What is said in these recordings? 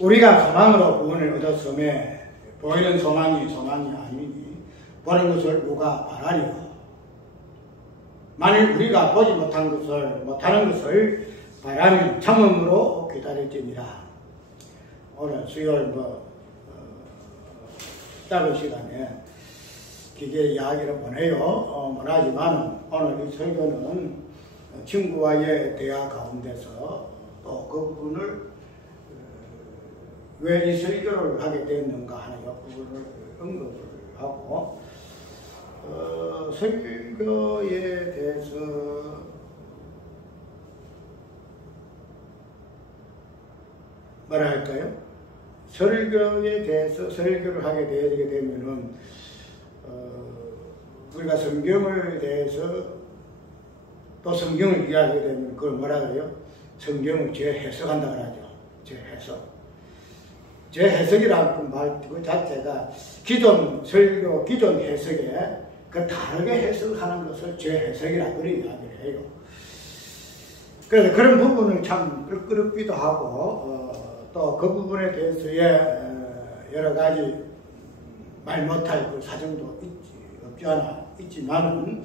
우리가 소망으로 구원을 얻었음에 보이는 소망이 아니니 보는 것을 누가 바라리요. 만일 우리가 보지 못하는 것을 바라면 참음으로 기다릴지니라. 오늘 수요일 짧은 시간에 기계 이야기를 보내요. 하지만 오늘 이 설교는 친구와의 대화 가운데서 또 그분을 왜 이 설교를 하게 됐는가 하는 부분을 언급을 하고 설교에 대해서 뭐라 할까요? 설교에 대해서 설교를 하게 되게 되면은 우리가 성경을 대해서 또 성경을 이해하게 되면 그걸 뭐라 그래요? 성경을 재해석한다 그러죠. 재해석. 재해석이라는 말 그 자체가 기존 설교, 기존 해석에 그 다르게 해석하는 것을 재해석이라고 그런 이야기를 해요. 그래서 그런 부분을 참 껄끄럽기도 하고 또 그 부분에 대해서의 여러 가지 말 못할 그 사정도 없지 않아 있지만은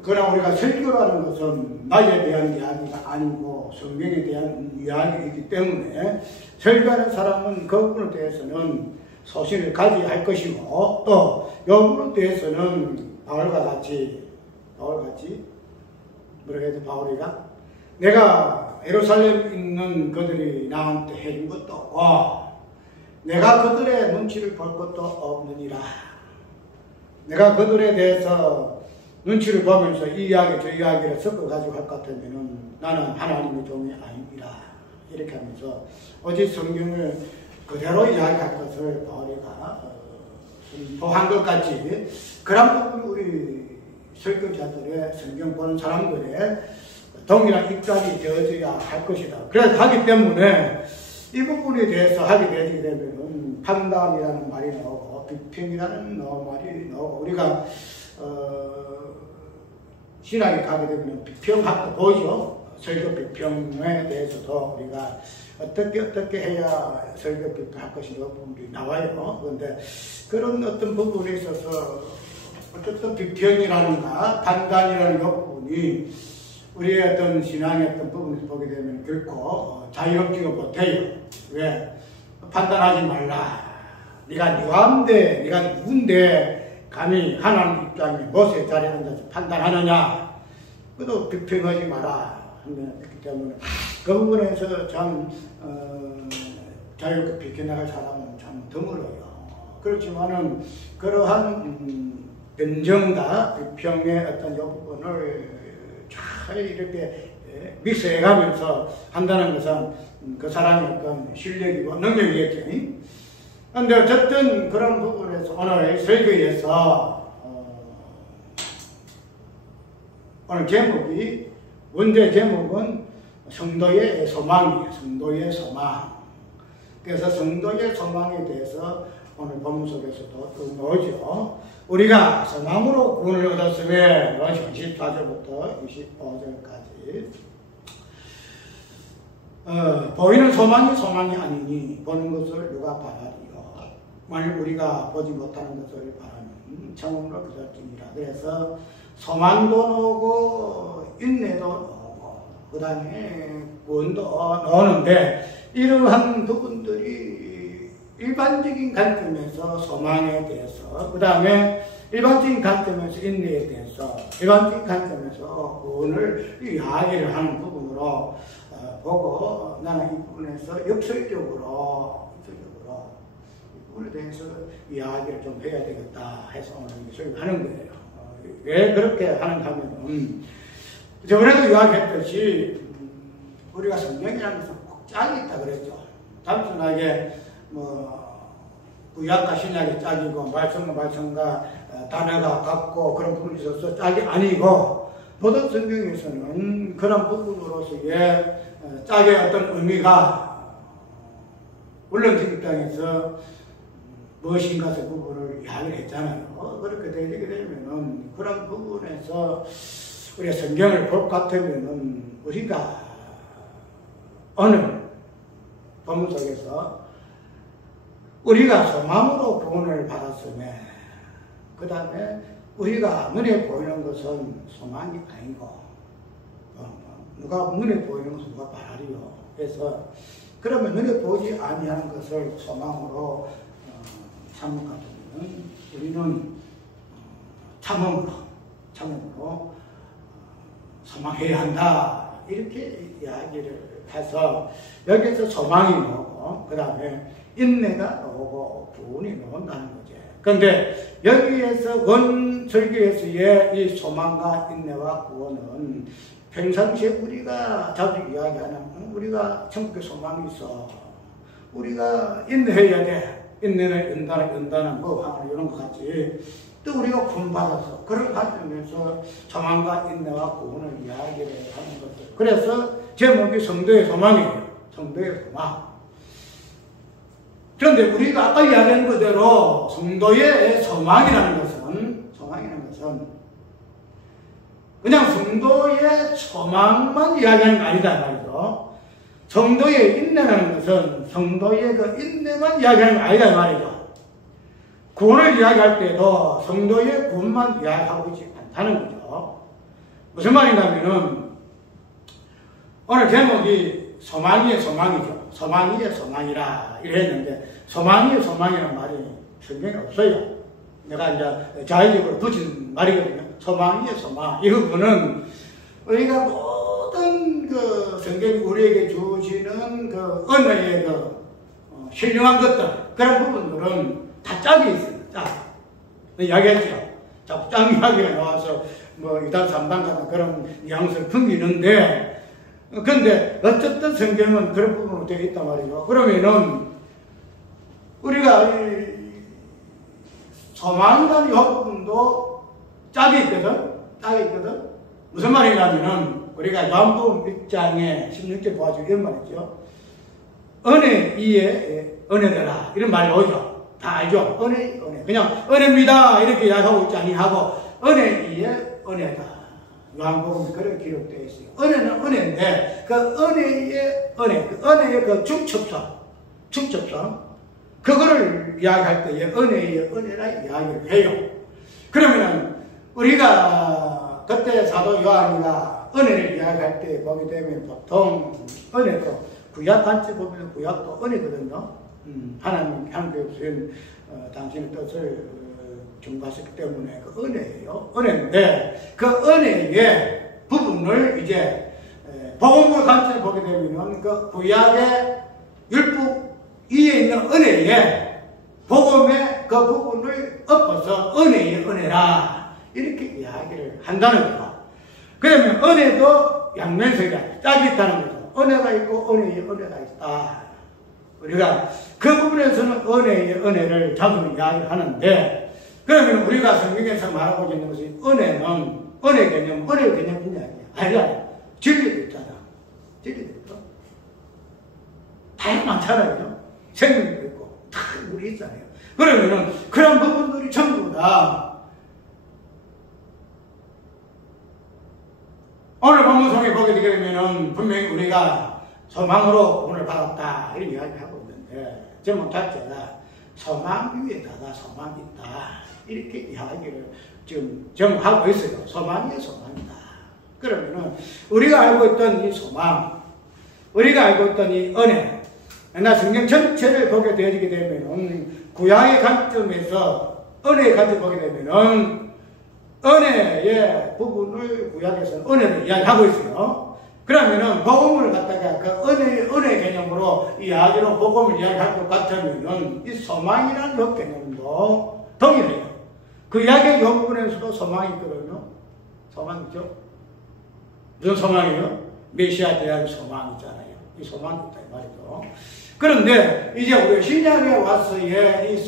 그러나 우리가 설교라는 것은 나에 대한 이야기가 아니고 성경에 대한 이야기이기 때문에 설교하는 사람은 그 부분에 대해서는 소신을 가져야 할 것이고 또 이 부분에 대해서는 바울과 같이 뭐라고 해도 바울이가 내가 예루살렘에 있는 그들이 나한테 해준 것도 없고 내가 그들의 눈치를 볼 것도 없느니라. 내가 그들에 대해서 눈치를 보면서 이 이야기 저 이야기를 섞어가지고 할 것 같으면은 나는 하나님의 종이 아닙니다. 이렇게 하면서 오직 성경을 그대로 이야기할 것을 바울이가 선포한 것 같이 그런 부분이 우리 설교자들의 성경 보는 사람들의 동일한 입장이 되어져야 할 것이다. 그래서 하기 때문에 이 부분에 대해서 하게 되게 되면은 판단이라는 말이 나오고 비평이라는 말이 나오고 우리가 신학에 가게 되면 비평학도 보이죠. 설교 비평에 대해서도 우리가 어떻게 해야 설교 비평할 것인가 부분이 나와요. 그런데 그런 어떤 부분에 있어서 어떤 비평이라는가 판단이라는 부분이 우리의 어떤 신앙의 어떤 부분에서 보게 되면 결코 자유롭지가 못해요. 왜? 판단하지 말라. 네가 누구인데, 네가 누군데 감히 하나님 입장에 모세의 자리에 앉아서 판단하느냐. 그것도 비평하지 마라. 그렇기 때문에 그 부분에서 참 자유롭게 비켜나갈 사람은 참 드물어요. 그렇지만은 그러한 변정과 비평의 어떤 이 부분을 잘 이렇게 믹스해가면서 한다는 것은 그 사람의 어떤 실력이고 능력이겠죠. 그런데 어쨌든 그런 부분에서 오늘 설교에서 오늘 제목이 문제 제목은 성도의 소망이에요. 성도의 소망. 그래서 성도의 소망에 대해서 오늘 본문 속에서도 또 나오죠. 우리가 소망으로 구원을 얻었으며 24절부터 25절까지 보이는 소망이 아니니 보는 것을 누가 바라리요. 만일 우리가 보지 못하는 것을 바라면 참음으로 기다리니라. 그래서 소망도 나오고 인내도 나오고 그 다음에 구원도 나오는데 이러한 부분들이 일반적인 관점에서 소망에 대해서 그 다음에 일반적인 관점에서 인내에 대해서 일반적인 관점에서 구원을 이야기를 하는 부분으로 보고 나는 이 부분에서 역설적으로 이 부분에 대해서 이야기를 좀 해야 되겠다 해서 오늘 설교를 하는 거예요. 왜 그렇게 하는가 하면 저번에도 이야기했듯이 우리가 성경이라는 것은 꼭 짝이 있다 그랬죠. 단순하게 구약과 신약의 짝이고 말씀과 단어가 같고 그런 부분이 있어서 짝이 아니고 모든 성경에서는 그런 부분으로서의 짝의 어떤 의미가 물론 그 입장에서 무엇인가의 부분을 이야기를 했잖아요. 그렇게 되게 되면은 그런 부분에서 우리가 성경을 볼 것 같으면은 우리가 오늘 본문 속에서 우리가 소망으로 구원을 받았음에 그 다음에 우리가 눈에 보이는 것은 소망이 아니고 누가 눈에 보이는 것은 누가 바라리요. 그래서 그러면 눈에 보이지 아니하는 것을 소망으로 참으면 우리는 참음으로 소망해야 한다. 이렇게 이야기를 해서 여기서 소망이 나오고 그 다음에 인내가 나오고 구원이 나온다는 거죠. 그런데 여기에서 원설교에서의 이 소망과 인내와 구원은 평상시에 우리가 자주 이야기하는 우리가 천국에 소망이 있어. 우리가 인내해야 돼. 인내는 연단은 뭐 이런 것 같이 또 우리가 구원받아서 그걸 가지면서 소망과 인내와 구원을 이야기를 하는 것들. 그래서 제목이 성도의 소망이에요. 성도의 소망. 그런데 우리가 아까 이야기한 그대로 성도의 소망이라는 것은 그냥 성도의 소망만 이야기하는 게 아니다 말이죠. 성도의 인내라는 것은 성도의 그 인내만 이야기하는 게 아니다 말이죠. 구원을 이야기할 때도 성도의 구원만 이야기하고 있지 않다는 거죠. 무슨 말이냐면은 오늘 제목이 소망이의 소망이죠. 소망이의 소망이라 이랬는데 소망이의 소망이라는 말이 성경에 없어요. 내가 이제 자의적으로 붙인 말이거든요. 소망이의 소망. 이 부분은 우리가 모든 그 성경이 우리에게 주시는 그 은혜의 그 신령한 것들 그런 부분들은 다 짝이 있어요. 짝. 이야기했죠. 자꾸 짝 이야기가 나와서 뭐 2단 3단 같은 그런 뉘앙스를 풍기는데 근데 어쨌든 성경은 그런 부분으로 되어 있단 말이죠. 그러면은 우리가 소망이라는 이 부분도 짝이 있거든. 무슨 말이냐면은 우리가 요한복음 1장에 16절 보아주고 이런 말이죠. 은혜 위에 은혜더라 이런 말이 오죠. 다 알죠. 은혜 그냥 은혜입니다 이렇게 이야기하고 있지 아니하고 은혜 위에 은혜다. 요한복음에 그렇게 기록되어 있어요. 은혜는 은혜인데 그 은혜의 은혜, 그 은혜의 그 중첩성 그거를 이야기할 때에 은혜의 은혜라 이야기를 해요. 그러면은 우리가 그때 사도 요한이가 은혜를 이야기할 때 보게 되면 보통 은혜도 구약 관점 보면 구약도 은혜거든요. 하나님 향교수인 당신의 뜻을 중과했기 때문에 그 은혜예요. 은혜인데 그 은혜의 부분을 이제 복음의 관점을 보게 되면은 그 구약의 율법 위에 있는 은혜에 복음의 그 부분을 엎어서 은혜의 은혜라 이렇게 이야기를 한다는 거죠. 그러면 은혜도 양면성이다. 짝이 있다는 거죠. 은혜가 있고 은혜의 은혜가 있다. 우리가 그 부분에서는 은혜의 은혜를 자주 이야기하는데 그러면 우리가 성경에서 말하고 있는 것이 은혜는 은혜 개념 이야기야. 아니야. 진리도 있잖아. 진리도 있고 다양 많잖아요. 생명도 있고 다 우리 있잖아요. 그러면은 그런 부분들이 전부 다 오늘 본문 속에 보게 되게 되면은 분명히 우리가 소망으로 오늘 받았다 이런 이야기하고 있는데 제목 자체가 소망 위에다가 소망이 있다 이렇게 이야기를 지금 정하고 있어요. 소망이 소망이다. 그러면은 우리가 알고 있던 이 소망, 우리가 알고 있던 이 은혜, 나 성경 전체를 보게 되게 되면은 구약의 관점에서 은혜의 관점 보게 되면은 은혜의 부분을 구약에서는 은혜를 이야기하고 있어요. 그러면은 복음을 갖다가 그 은혜 개념으로 이야기로 복음을 이야기할 것 같으면은 이 소망이라는 그 개념도 동일해요. 그 이야기의 부분에서도 소망이 있거든요. 소망이죠. 무슨 소망이에요? 메시아에 대한 소망 있잖아요. 이 소망이 있다 이 말이죠. 그런데 이제 우리 신약에 와서의 이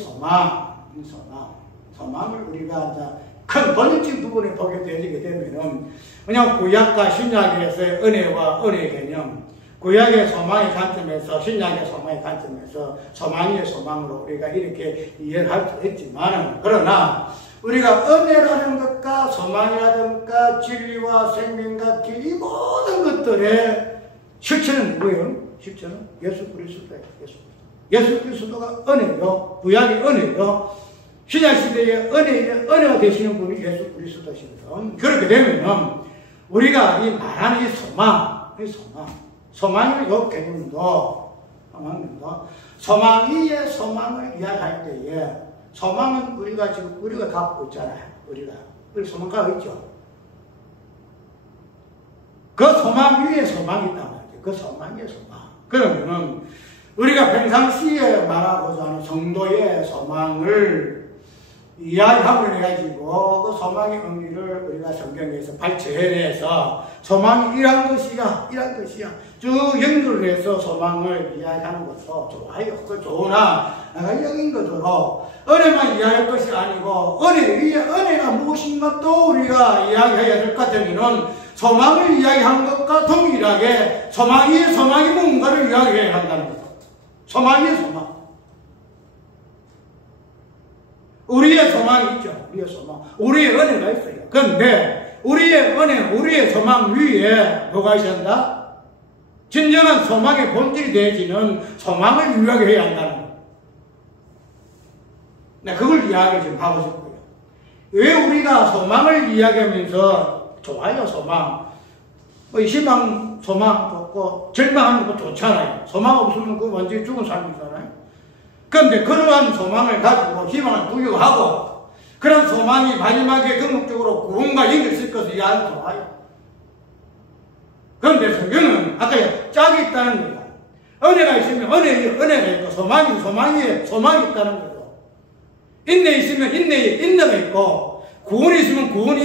소망을 우리가 이제 큰 본질적인 부분에 보게 되게 되면은 그냥 구약과 신약에서의 은혜와 은혜 개념, 구약의 소망의 관점에서 신약의 소망의 관점에서 소망의 소망으로 우리가 이렇게 이해를 할 수 있지만 그러나 우리가 은혜라는 것과 소망이라든가 진리와 생명과 길 이 모든 것들의 실체는 뭐예요? 실제는 예수 그리스도예요. 예수 그리스도가 은혜요. 구약의 은혜요. 신약시대의 은혜가 되시는 분이 예수 그리스도십니다. 그렇게 되면 우리가 이 말하는 이 소망의 요 개념도 소망 위에 소망을 이야기할 때에 소망은 우리가 갖고 있잖아요. 우리 소망 갖고 있죠. 그 소망 위에 소망이 있단 말이에요. 그 소망 위에 소망. 그러면은 우리가 평상시에 말하고자 하는 성도의 소망을 이야기하고 해가지고 그 소망의 의미를 우리가 성경에서 발췌해내서 소망이 이런 것이야 쭉 연결해서 소망을 이야기하는 것도 좋아요. 그 좋으나 여긴 것으로 은혜만 이야기할 것이 아니고 은혜가 무엇인 것도 우리가 이야기해야 될 것 같으면은 소망을 이야기하는 것과 동일하게 소망이 뭔가를 이야기해야 한다는 거죠. 소망이 소망. 우리의 소망이 있죠. 우리의 은혜가 있어요. 그런데 우리의 은혜, 우리의 소망 위에 뭐가 있어야 한다? 진정한 소망의 본질이 되어지는 소망을 이야기해야 한다는 거예요. 네, 그걸 이야기 좀 하고 싶고요. 왜 우리가 소망을 이야기하면서 좋아요, 소망. 희망, 소망 좋고, 절망하는 것도 좋잖아요. 소망 없으면 그 완전히 죽은 삶이잖아요. 그런데 그러한 소망을 가지고 희망을 부여하고, 그런 소망이 마지막에 궁극적으로 구원과 연결될 것을 이해하면 좋아요. 그런데 성경은 아까 짝이 있다는 거예요. 은혜가 있으면 은혜가 있고, 소망이 있다는 거죠. 인내 있으면 인내가 있고, 구원이 있으면 구원이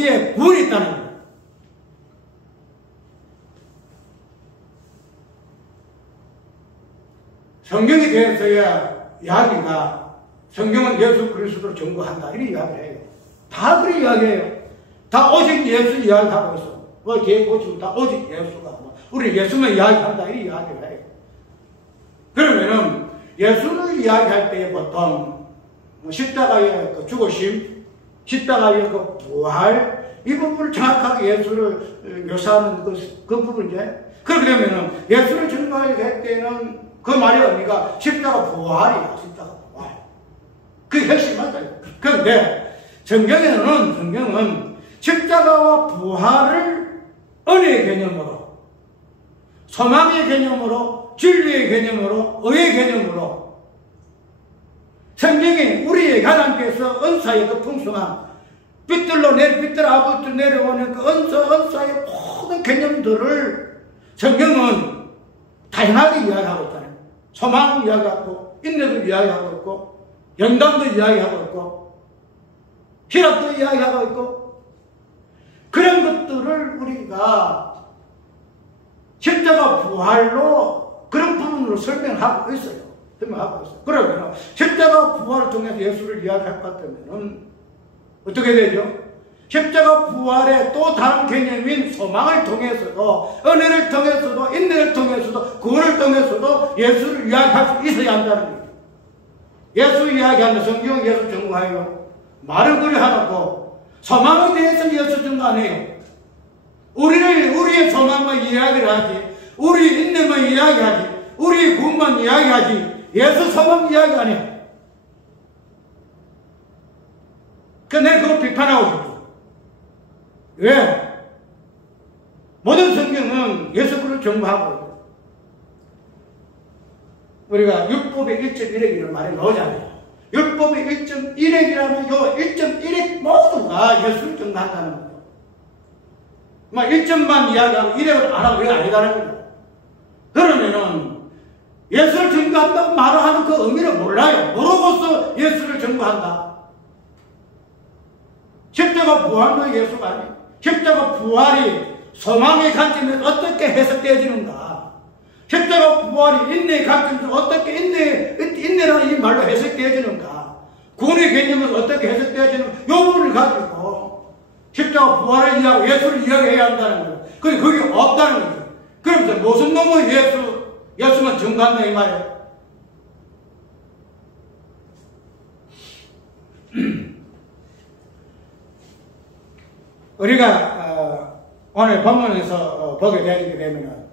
있다는 거예요. 성경에 대해서야 이야기가 성경은 예수 그리스도를 전거한다 이렇게 이야기를 해요. 다 그렇게 이야기해요. 다 오직 예수 이야기하고 있어. 뭐 뒤에 보시면 다 오직 예수가 우리 예수만 이야기한다 이렇게 이야기를 해요. 그러면은 예수를 이야기할 때 보통 십자가의 그 죽으심, 십자가의 그 부활 이 부분을 정확하게 예수를 묘사하는 그 부분이제. 그렇게 되면은 예수를 전거할 때는 그 말의 의미가 십자가 부활이야. 십자가 부활. 그게 핵심 맞아요. 그런데 성경은 십자가와 부활을 은혜의 개념으로, 소망의 개념으로, 진리의 개념으로, 의의 개념으로 성경이 우리에게 하나님께서 은사의 그 풍성한 빛들로 내려오는 그 은사의 모든 개념들을 성경은 다양하게 이야기하고 있잖아요. 소망을 이야기하고, 인내도 이야기하고 있고, 연단도 이야기하고 있고, 희락도 이야기하고 있고, 그런 것들을 우리가 십자가 부활로 그런 부분으로 설명하고 있어요. 그러면 십자가 부활을 통해서 예수를 이야기할 것 같으면 어떻게 되죠? 십자가 부활의 또 다른 개념인 소망을 통해서도, 은혜를 통해서도, 인내를 통해서도, 구원을 통해서도 예수를 이야기할 수 있어야 한다는 거예요. 예수 이야기하는 성경 예수 증거해요. 말을 그리 하라고 소망에 대해서 예수 증거 안 해요. 우리의 소망만 이야기를 하지, 우리 인내만 이야기하지, 우리 구원만 이야기하지, 예수 소망 이야기 안 해요. 내가 그걸 비판하고 싶어. 왜? 모든 성경은 예수 그리스도를 경고하고 있고, 우리가 율법의 1.1핵이라는 말이 나오잖아요. 율법의 1.1핵이라면 요 1.1핵 모두가 예수를 경고한다는 거예요. 1점만 이야기하고 1핵을 안 하고 이거 아니다는 거예요. 그러면은 예수를 증거한다고 말을 하는 그 의미를 몰라요. 모르고서 예수를 증거한다. 십자가 부활도 예수가 아니에요. 십자가 부활이 소망의 관점에서 어떻게 해석되어지는가? 십자가 부활이 인내의 관점에서 어떻게 인내라는 이 말로 해석되어지는가? 구원의 개념은 어떻게 해석되어지는가? 이 부분을 가지고 십자가 부활을 이야기하고 예수를 이야기해야 한다는 거예요. 그게 없다는 거죠. 그러면서 무슨 놈은 예수만 증거한다 이 말이에요. 우리가 오늘 본문에서 보게 되게 되면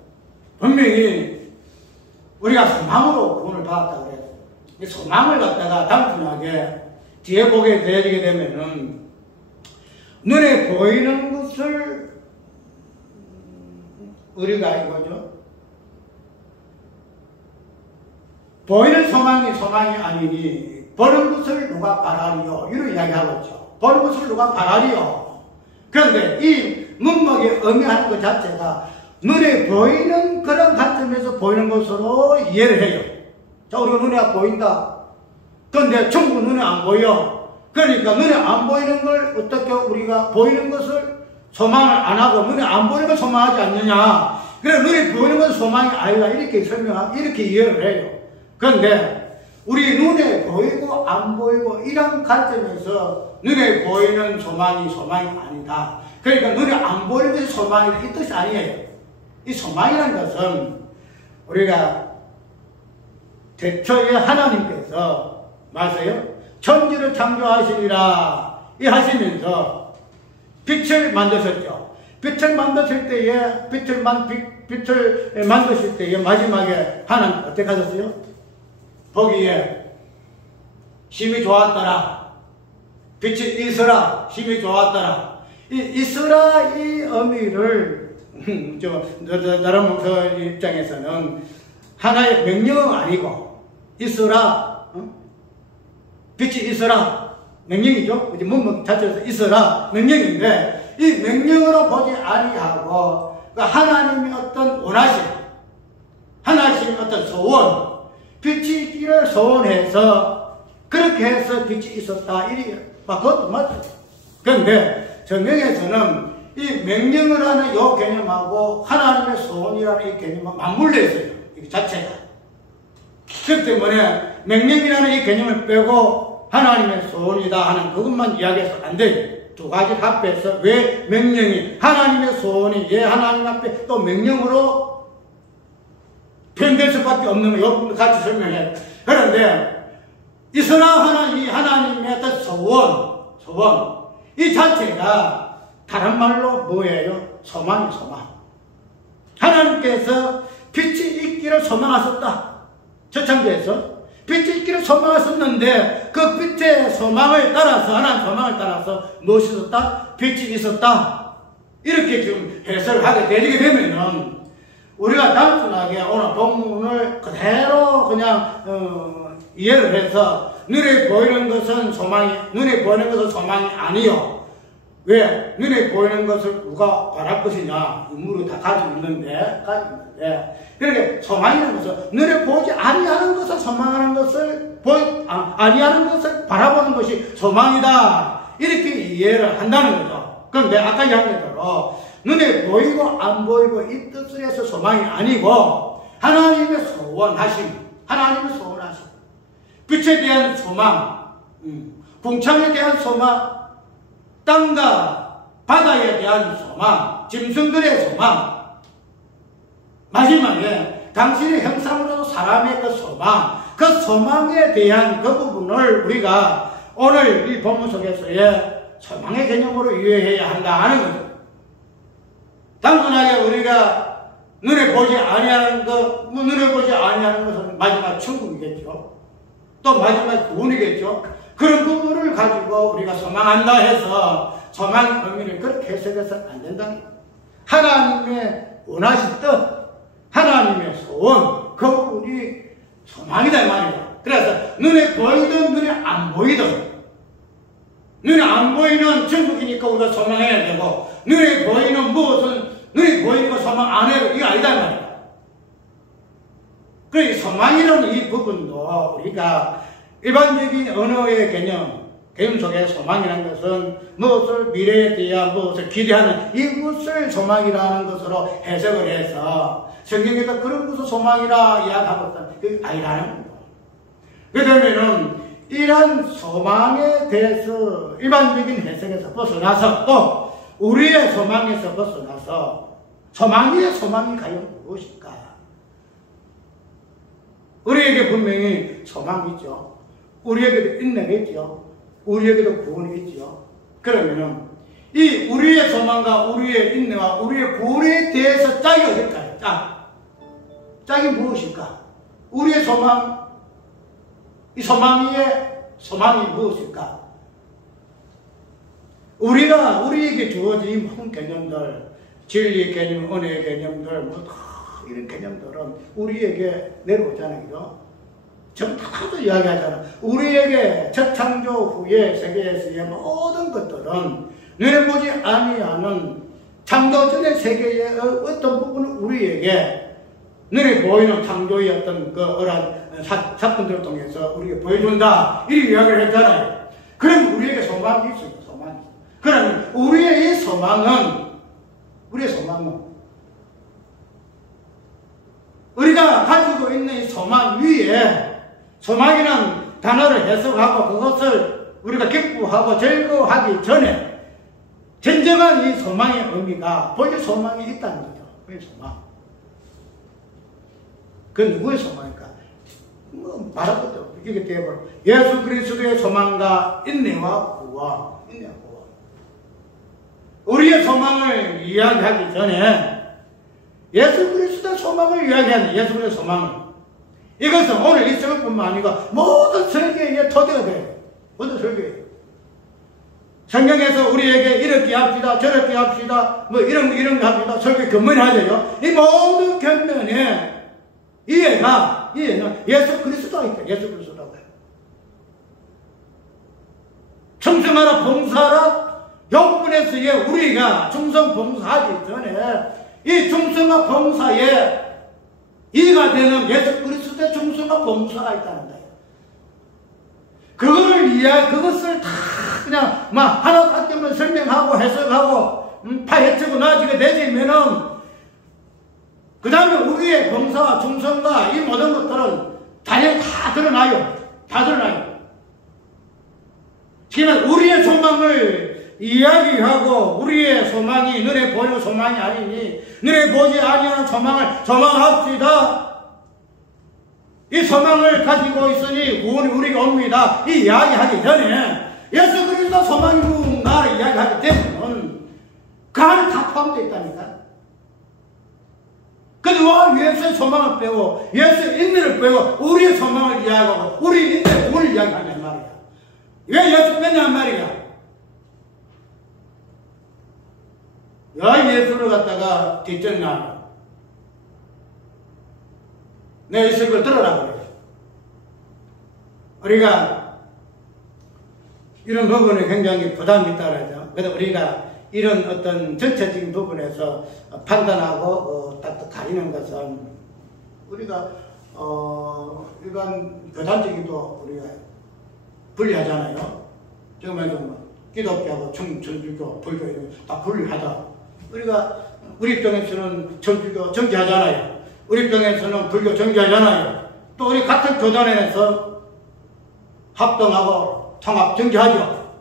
분명히 우리가 소망으로 구원을 받았다 그래요. 이 소망을 갖다가 단순하게 뒤에 보게 되게 되면은 눈에 보이는 것을 우리가 이거죠. 보이는 소망이 아니니 보는 것을 누가 바라리요? 이런 이야기하고 있죠. 보는 것을 누가 바라리요? 그런데 이 문맥에 의미하는 것 자체가 눈에 보이는 그런 관점에서 보이는 것으로 이해를 해요. 자, 우리가 눈에 보인다. 그런데 전부 눈에 안 보여. 그러니까 눈에 안 보이는 걸 어떻게 우리가 보이는 것을 소망을 안 하고 눈에 안 보이는 걸 소망하지 않느냐. 그래, 눈에 보이는 것은 소망이 아니라 이렇게 이렇게 이해를 해요. 그런데 우리 눈에 보이고 안 보이고 이런 관점에서 눈에 보이는 소망이 아니다. 그러니까 눈에 안 보이는 것이 소망이다. 이 뜻이 아니에요. 이 소망이라는 것은 우리가 대초에 하나님께서 맞아요? 천지를 창조하시리라 이 하시면서 빛을 만드셨죠. 빛을 만드실 때에 빛을 만드실 때에 마지막에 하나님 어떻게 하셨어요? 보기에 심히 좋았더라. 빛이 있으라. 심히 좋았더라. 이 있으라 이 의미를 나름 그 입장에서는 하나의 명령은 아니고 있으라. 빛이 있으라. 명령이죠. 문맥 자체에서 있으라. 명령인데 이 명령으로 보지 아니하고 하나님의 어떤 원하심, 하나님의 어떤 소원, 빛이 있기를 소원해서 그렇게 해서 빛이 있었다. 그것도 맞죠. 그런데 성경에서는 이 명령을 하는 이 개념하고 하나님의 소원이라는 이 개념은 맞물려 있어요. 이 자체가. 그렇기 때문에 명령이라는 이 개념을 빼고 하나님의 소원이다 하는 그것만 이야기해서 안 돼요. 두 가지 합해서 왜 명령이 하나님의 소원이 왜 하나님 앞에 또 명령으로 표현될 수밖에 없는 거 같이 설명해요. 그런데 이스라 이 하나님의 어떤 소원 이 자체가 다른 말로 뭐예요? 소망. 하나님께서 빛이 있기를 소망하셨다. 저창조에서 빛이 있기를 소망하셨는데 그 빛의 소망을 따라서 하나님 소망을 따라서 무엇이 있었다? 빛이 있었다. 이렇게 지금 해석을 하게 되게 되면은 우리가 단순하게 오늘 본문을 그대로 그냥 이해를 해서 눈에 보이는 것은 소망이 아니요. 왜? 눈에 보이는 것을 누가 바랄 것이냐? 의무를 다 가지고 있는데. 그러니까 소망이라는 것은 눈에 보지 아니하는 것을 소망하는 것을 아니하는 것을 바라보는 것이 소망이다. 이렇게 이해를 한다는 거죠. 그런데 아까 이야기한 대로 눈에 보이고 안 보이고 이 뜻을 해서 소망이 아니고 하나님의 소원하심, 빛에 대한 소망, 궁창에 대한 소망, 땅과 바다에 대한 소망, 짐승들의 소망, 마지막에 당신의 형상으로도 사람의 그 소망에 대한 그 부분을 우리가 오늘 이 본문 속에서의 소망의 개념으로 이해해야 한다 하는 거죠. 단순하게 우리가 눈에 보지 아니하는 것은 마지막 천국이겠죠. 또 마지막 구원이겠죠. 그런 부분을 가지고 우리가 소망한다 해서 소망의 의미를 그렇게 해석해서는 안 된다는 거예요. 하나님의 원하신 뜻, 하나님의 소원, 그 부분이 소망이다 이 말이에요. 그래서 눈에 보이든 눈에 안 보이든 눈에 안 보이는 천국이니까 우리가 소망해야 되고 눈에 보이는 거 소망 안 해도 이거 아니다 이 말이에요. 그 소망이라는 이 부분도 우리가 일반적인 언어의 개념 속에 소망이라는 것은 무엇을 미래에 대한 무엇을 기대하는 이것을 소망이라는 것으로 해석을 해서 성경에서 그런 것을 소망이라 이야기하고 있다. 그게 아니라는 거예요. 그러면은 이런 소망에 대해서 일반적인 해석에서 벗어나서 또 우리의 소망에서 벗어나서 소망이 과연 무엇일까? 우리에게 분명히 소망이 있죠. 우리에게도 인내가 있죠. 우리에게도 구원이 있죠. 그러면은 이 우리의 소망과 우리의 인내와 우리의 구원에 대해서 짝이 어딜까요? 짝이 무엇일까? 우리의 소망, 이 소망이 무엇일까? 우리에게 주어진 모든 개념들, 진리의 개념, 은혜의 개념들, 이런 개념들은 우리에게 내려오잖아요. 전부 다 이야기하잖아. 우리에게 첫 창조 후에 세계에서의 모든 것들은 눈에 보지 아니하는 창조 전의 세계의 어떤 부분을 우리에게 눈에 보이는 창조의 어떤 사건들을 통해서 우리에게 보여준다. 이렇게 이야기를 했잖아요. 그럼 우리에게 소망이 있어요. 소망이. 그러면 우리의 이 소망은 우리가 가지고 있는 이 소망 위에 소망이라는 단어를 해석하고 그것을 우리가 기뻐하고 즐거워하기 전에 진정한 이 소망의 의미가 본래 소망이 있다는 거죠. 왜 소망? 그건 누구의 소망일까? 말하거든요. 이게 되어버려. 예수 그리스도의 소망과 인내와 구원. 우리의 소망을 이야기하기 전에 예수 그리스도의 소망을 이야기하는 예수 그리스도의 소망을. 이것은 오늘 이 설교뿐만 아니고 모든 설교의 토대가 돼요. 모든 설교예요. 성경에서 우리에게 이렇게 합시다, 저렇게 합시다, 이런 거 합시다, 설교 견문하죠. 이 모든 견문의 이해는 예수 그리스도가 있다. 예수 그리스도라고 해요. 충성하라, 봉사하라, 욕문에서의 우리가 충성 봉사하기 전에 이 충성과 봉사에 이가 되는 예수 그리스도의 충성과 봉사가 있다는 거예요. 그것을 다 그냥 하나 아끼면 설명하고 해석하고 파헤치고 나아지게 되지면은 그 다음에 우리의 봉사와 충성과 이 모든 것들은 당연히 다 드러나요. 다 드러나요. 지금 우리의 소망을 이야기하고 우리의 소망이 눈에 보이는 소망이 아니니 눈에 보지 아니하는 소망을 소망합시다. 이 소망을 가지고 있으니 구원이 우리가 옵니다. 이 이야기하기 전에 예수 그리스도 소망이 누군가를 이야기하기 때문에 그 안에 다 포함되어 있다니까. 그래서 예수의 소망을 빼고 예수의 인내를 빼고 우리의 소망을 이야기하고 우리 인내의 구원을 이야기하냔 말이야. 왜 예수 뺐냔 말이야. 예수를 갖다가 뒷전나 내 예수를 들어라 그래. 우리가 이런 부분에 굉장히 부담이 있다 그러죠. 그래서 우리가 이런 어떤 전체적인 부분에서 판단하고 딱 가리는 것은 우리가 일반 교단적이도 우리가 분리하잖아요. 정말 기독교하고 천주교, 불교 이런 다 분리하다. 우리 입장에서는 천주교 정지하잖아요. 우리 입장에서는 불교 정지하잖아요. 또 우리 같은 교단에서 합동하고 통합 정지하죠.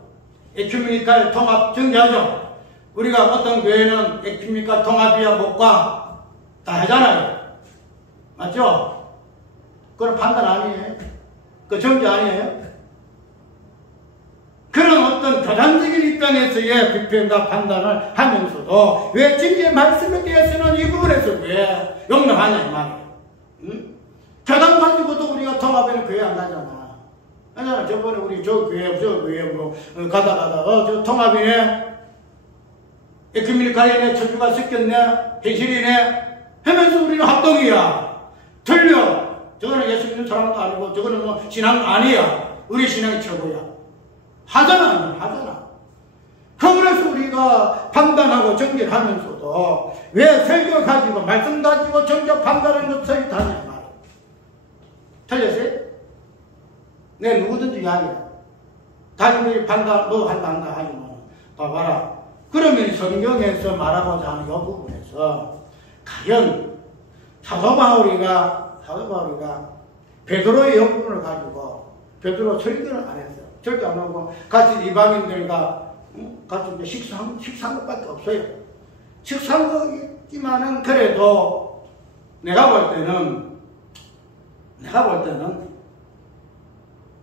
에큐메니칼 통합 정지하죠. 우리가 어떤 교회는 에큐메니칼 통합이야 못과 다 하잖아요. 맞죠? 그건 판단 아니에요. 그 정지 아니에요. 그런 어떤 교단적인 입장에서의 비평과 판단을 하면서도 왜 진리의 말씀에 대해서는 이 부분에서 왜 용납하냐 이 말이에요. 응? 교단 가지고도 우리가 통합에는 교회 안 가잖아. 아니야, 저번에 우리 저 교회 가다가 저 통합이네, 에큐메니칼이네, 천주가 섞였네, 해실이네 하면서 우리는 합동이야. 틀려. 저거는 예수 믿는 사람도 아니고 저거는 신앙 아니야. 우리 신앙이 최고야. 하잖아. 그래서 우리가 판단하고 정결하면서도 왜 설교 가지고 말씀 가지고 정결 판단하는 것을 다냐 말이야. 틀렸어요? 내 누구든지 이야기야. 자기들이 판단 한다 하지만 봐봐라. 그러면 성경에서 말하고자 하는 이 부분에서 과연 사도 바울이가 베드로의 영분을 가지고 베드로 설교를 안 했어요. 절대 안 하고 같이 이방인들과 같이 이제 식사한 것밖에 없어요. 식사한 거지만은 그래도 내가 볼 때는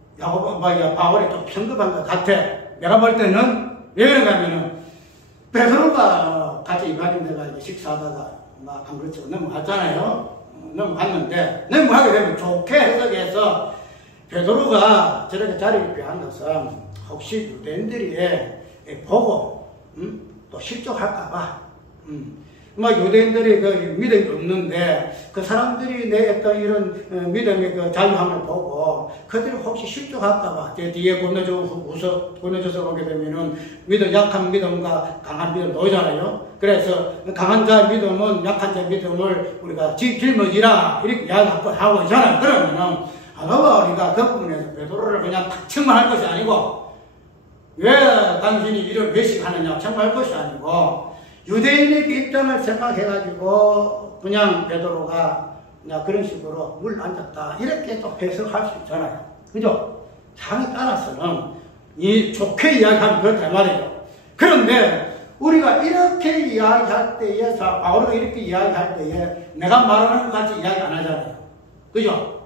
바울이 좀 성급한 것 같아. 내가 볼 때는 왜 그런가면은 베드로가 같이 이방인들과 이제 식사하다가 안 그렇죠. 넘어갔잖아요. 넘어갔는데, 넘어가게 되면 좋게 해석해서 베드로가 저렇게 자리를 피한 것은 혹시 유대인들이 보고 또 실족할까봐 유대인들이 그 믿음이 없는데 그 사람들이 내 어떤 이런 믿음의 그 자유함을 보고 그들이 혹시 실족할까봐 뒤에 건너져서 보게 되면은 약한 믿음과 강한 믿음 놓잖아요. 그래서 강한 자 믿음은 약한 자 믿음을 우리가 짊어지라 이렇게 이야기하고 있잖아요. 그러면은 우리가 그 부분에서 베드로를 그냥 탁 책망할 것이 아니고 왜 당신이 이런 외식하느냐 책망할 것이 아니고 유대인의 입장을 생각해가지고 그냥 베드로가 그냥 그런 식으로 물 앉았다 이렇게 또 해석할 수 있잖아요. 그죠? 상에 따라서는 이 좋게 이야기하면 그렇다 말이에요. 그런데 우리가 이렇게 이야기할 때에 바울도 이렇게 이야기할 때에 내가 말하는 것 같이 이야기 안 하잖아요. 그죠?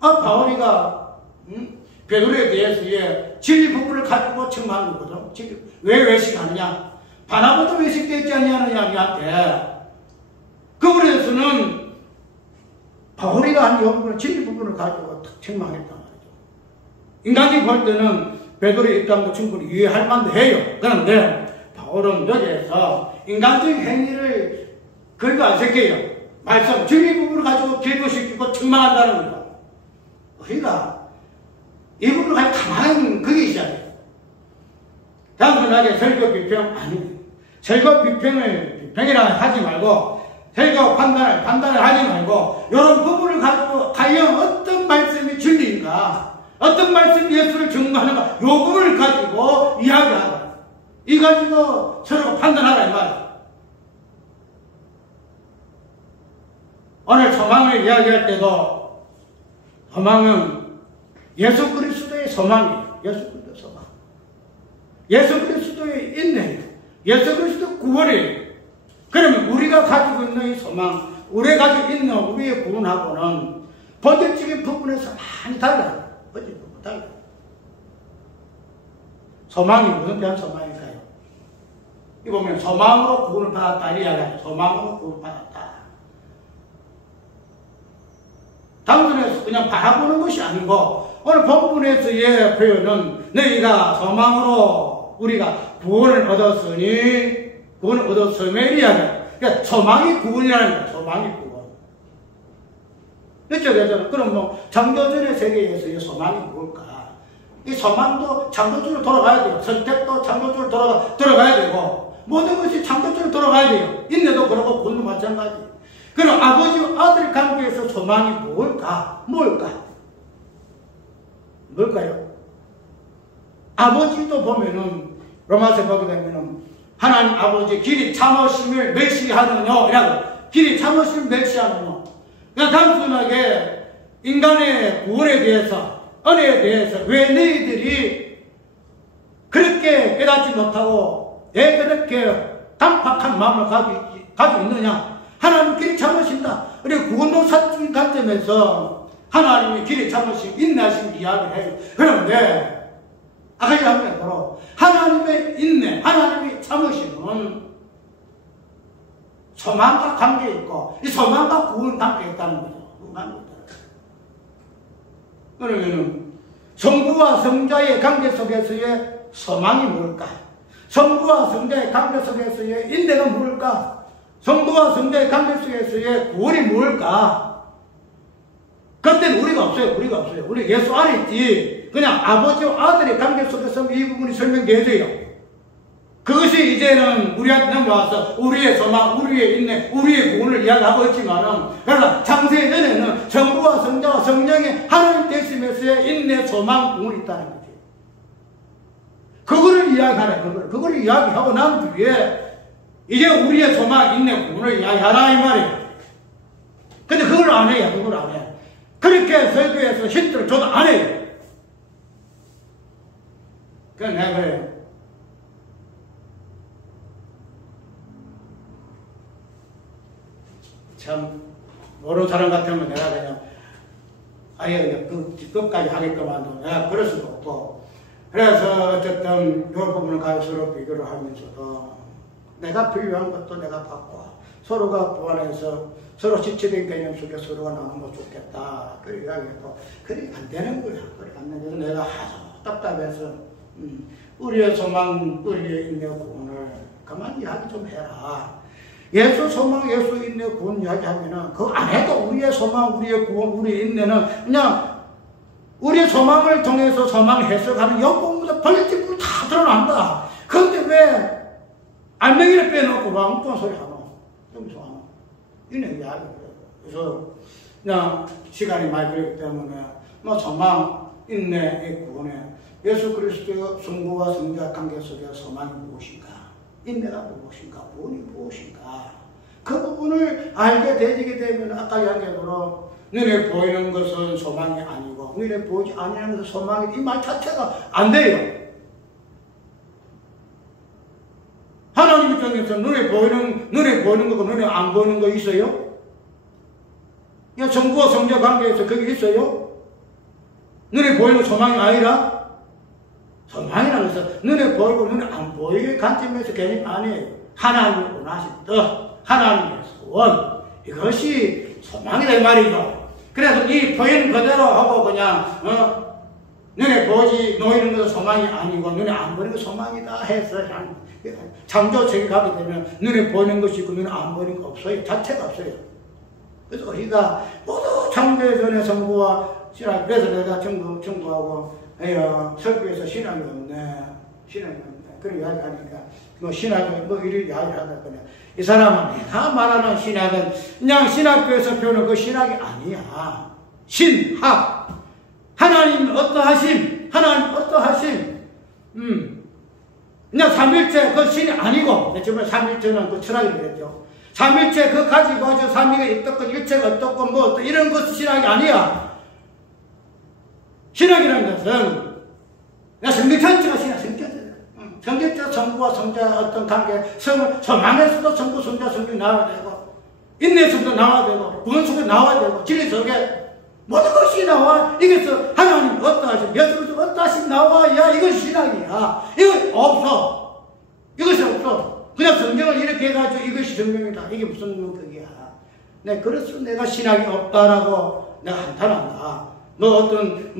바울이가 베드로에 대해서 진리 부분을 가지고 책망하는 거거든. 왜 외식하느냐? 바나바도 외식되지 아니하느냐 우리한테. 그 부분에서는 바울이가 한 부분을 진리 부분을 가지고 책망했단 말이죠. 인간이 볼 때는 베드로의 입장도 충분히 이해할 만도 해요. 그런데 바울은 여기에서 인간적인 행위를 그리고 안 새겨요. 말씀 진리 부분을 가지고 기도시키고 책망한다는 거예요. 우리가 이 부분을 가지고 가만히 그게 있어야 돼요. 단순하게 설교 비평 아닙니다. 설교 비평이라 하지 말고 설교 판단을 하지 말고 이런 부분을 가지고 과연 어떤 말씀이 진리인가 어떤 말씀이 예수를 증거하는가 이 부분을 가지고 이야기하라. 이 가지고 서로 판단하라 이 말이에요. 오늘 소망을 이야기할 때도 소망은 예수 그리스도의 소망이에요. 예수 그리스도의 소망. 예수 그리스도의 인내예요. 예수 그리스도 구원이에요. 그러면 우리가 가지고 있는 이 소망, 우리가 가지고 있는 우리의 구원하고는 본질적인 부분에서 많이 달라요. 본질적인 부분 달라요. 소망이 무슨 대한 소망일까요? 이 보면 소망으로 구원을 받았다 이 이야기하죠. 소망으로 구원을 받았다. 단순해서 그냥 바라보는 것이 아니고 오늘 본문에서의 표현은 너희가 소망으로 우리가 구원을 얻었으니 구원을 얻었음에 이야기해요. 그러니까 소망이 구원이라는 거예요. 소망이 구원. 이쪽에서는 그럼 창조전의 세계에서의 소망이 뭘까? 이 소망도 창조주로 돌아가야 돼요. 선택도 창조주로 돌아가야 되고 모든 것이 창조주로 돌아가야 돼요. 인내도 그러고 구원도 마찬가지. 그럼 아버지와 아들 관계에서 소망이 뭘까? 뭘까요? 아버지도 보면은 로마서 보게 되면은 하나님 아버지 길이 참으심을 멸시하느뇨 이라고 길이 참으심을 멸시하느뇨. 그러니까 단순하게 인간의 구원에 대해서 은혜에 대해서 왜 너희들이 그렇게 깨닫지 못하고 왜 그렇게 강팍한 마음을 가지고 있느냐. 하나님 길이 참으신다. 그리고 구원도 사적인 관점에서 하나님의 길이 참으심, 인내하심 이야기를 해요. 그런데 아까 이야기한 대로 하나님의 인내, 하나님의 참으심은 소망과 관계에 있고 이 소망과 구원 관계에 있다는 거죠. 그러면은 성부와 성자의 관계 속에서의 소망이 뭘까? 성부와 성자의 관계 속에서의 인내가 뭘까? 성부와 성자의 관계 속에서의 구원이 뭘까? 그때는 우리가 없어요. 우리 예수 안에 있지. 그냥 아버지와 아들의 관계 속에서 이 부분이 설명되어져요. 그것이 이제는 우리한테 넘어와서 우리의 소망, 우리의 인내, 우리의 구원을 이야기하고 있지만은, 그러나 창세 전에는 성부와 성자와 성령의 하나님 되심에서의 인내, 소망, 구원이 있다는 거지. 그거를 이야기하라. 그거를 이야기하고 난 뒤에 이제 우리의 소망, 인내, 구원을 이야기하라 이 말이에요. 근데 그걸 안 해요. 그걸 안 해. 그렇게 설교해서 힌트를 줘도 안 해요. 그건 내가 그래요. 참 모르는 사람 같으면 내가 그냥 아예 그 뒷끝까지 하겠구만. 내가 그럴 수도 없고. 그래서 어쨌든 이 부분을 가지고 서로 비교를 하면서도 내가 필요한 것도 내가 받고 서로가 보완해서 서로 지체된 개념 속에 서로가 나누면 좋겠다. 그래 이야기해도 그래 안 되는 거야. 그래 안 되는 거야. 내가 아주 답답해서 우리의 소망, 우리의 인내 구원을 가만히 이야기 좀 해라. 예수 소망, 예수 인내 구원 이야기하면은 그거 안 해도 우리의 소망, 우리의 구원, 우리의 인내는 그냥 우리의 소망을 통해서 소망 해석하는 연봉보다 벌칙을 다 드러난다. 그런데 왜 알맹이를 빼놓고 왕뚱한 소리 하노? 여기서 하노? 이런 이야기. 그래서 그냥 시간이 많이 걸리기 때문에 뭐 소망, 인내의 구원에 예수 그리스도의 성부와 성자 관계 속에 소망이 무엇인가? 인내가 무엇인가? 구원이 무엇인가? 그 부분을 알게 되게 되면 아까 이야기했던 눈에 보이는 것은 소망이 아니고 눈에 보이지 아니하는 것은 소망이 이 말 자체가 안 돼요. 하나님 입장에서 눈에 보이는 거고 눈에 안 보이는 거 있어요? 그냥 성부와 성자 관계에서 그게 있어요? 눈에 보이는 소망이 아니라 소망이라는 것은 눈에 보이고 눈에 안 보이는 관점에서 개념이 아니에요. 하나님이 원하신 뜻, 하나님의 소원, 이것이 소망이다 이 말이죠. 그래서 이 보이는 그대로 하고 그냥 눈에 놓이는 것은 소망이 아니고 눈에 안 보이는 것은 소망이다 해서 창조적이 가게 되면 눈에 보이는 것이 있고 눈에 안 보이는 거 없어요. 자체가 없어요. 그래서 우리가 모두 창조의 전에 성부와 신앙, 그래서 내가 청구하고 설교에서 신앙이 없네. 그런 이야기 하니까 뭐 신학은 뭐 이런 이야기를 하다 보면 이 사람은 내가 말하는 신학은 그냥 신학교에서 배우는 그 신학이 아니야. 신학. 하나님 어떠하심. 그냥 삼일체 그 신이 아니고 지금 삼일체는 그 철학이 그랬죠. 삼일체 그 가지고 아주 삼위가 어떻고 일체가 어떻고 뭐 어떤 이런 것은 신학이 아니야. 신학이라는 것은 성경 전체가 신학, 성경 전체 성부와 성자의 어떤 관계, 소망에서도 성부, 성자, 성경이 나와야 되고, 인내에서도 나와야 되고, 구원 속에 나와야 되고, 진리 속에 모든 것이 나와. 이것은 하나님 어떠하심, 예수님 어떠하심 나와야 이것이 신학이야. 이거 없어. 이것이 없어. 그냥 성경을 이렇게 해가지고 이것이 성경이다. 이게 무슨 그게야. 그래서 내가 신학이 없다라고 내가 한탄한다.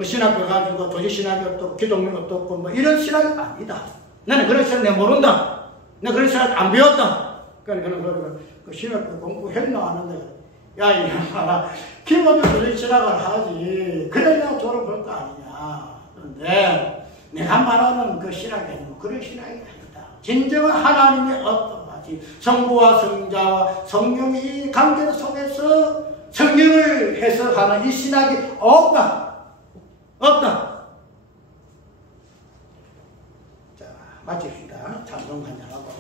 신학교 가지고 도시 신학이 어떻고 기독교 어떻고 뭐 이런 신학이 아니다. 나는 그런 신학 내가 모른다. 내가 그런 신학 안 배웠다. 그러니까 그 신학교 공부했나 하는데 야 기본적으로 도시 신학을 하지. 그래야 졸업할 거 아니냐. 그런데 내가 말하는 그 신학이 아니고 그런 신학이 아니다. 진정한 하나님의 어떠하지 성부와 성자와 성령의 관계 속에서 성경을 해석하는 이 신학이 없다. 자, 마칩시다. 찬송 한잔하고.